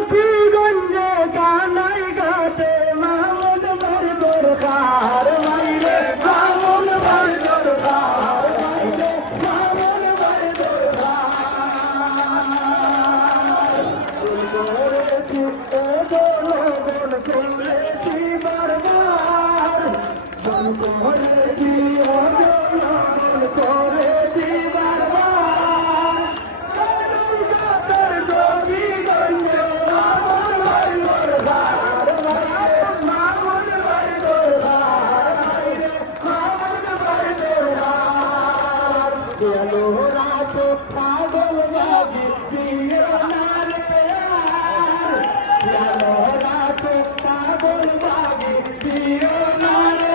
চৌকিগঞ্জে কানাই ঘাটে মামুন ভাই দরকার মাইরে মামুন ভাই দরকার মাইরে মামুন ভাই জনগণ করেছি বারবার চলো রাত পাগল লাগি প্রিয় নারে? চলো রাত পাগল লাগি প্রিয় নারে?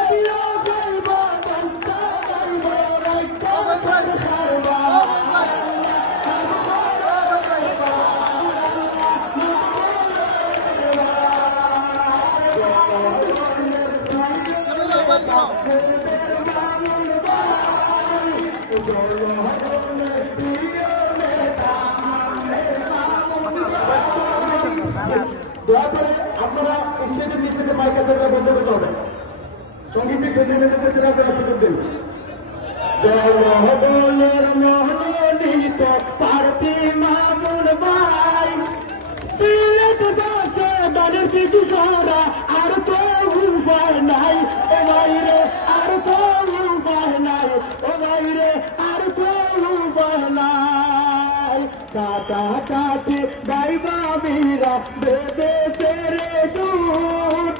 প্রিয় গল্প দয়া করে আপনারা স্টেজের নিচে মাইক আছে বন্ধ করতে হবে সঙ্গীতের সঙ্গীতের ক্ষেত্রে আপনারা সুযোগ দিন জয় মহবলের মহলিত মামুন ভাই সিলেট বাসে দাঁড়ের কিছু সারা কাটা কাটে ভাই বাবিরা বেদে তেরে দুধ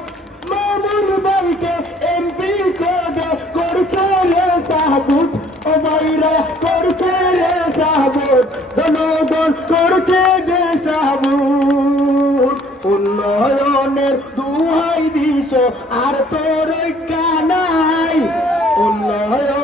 মামুন ভাইকে এমপি করে করছে রে সাবুত ও ভাইরা করছে রে সাবুত জনগণ করছে যে সাবুত উন্নয়নের দুহাই দিস আর তোর নাই। উন্নয়নের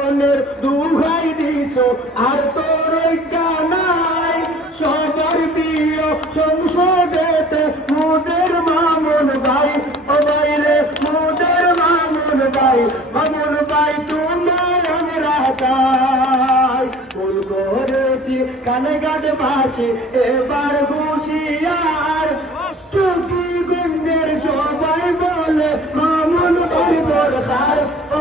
ভাই তোমার আমরা তাই ফুল করেছি কানে গানে বাসি এবার হুশিয়ার। টুকি গুঞ্জের সবাই বলে, মামুন পরিবর তার ও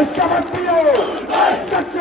Estaba tío.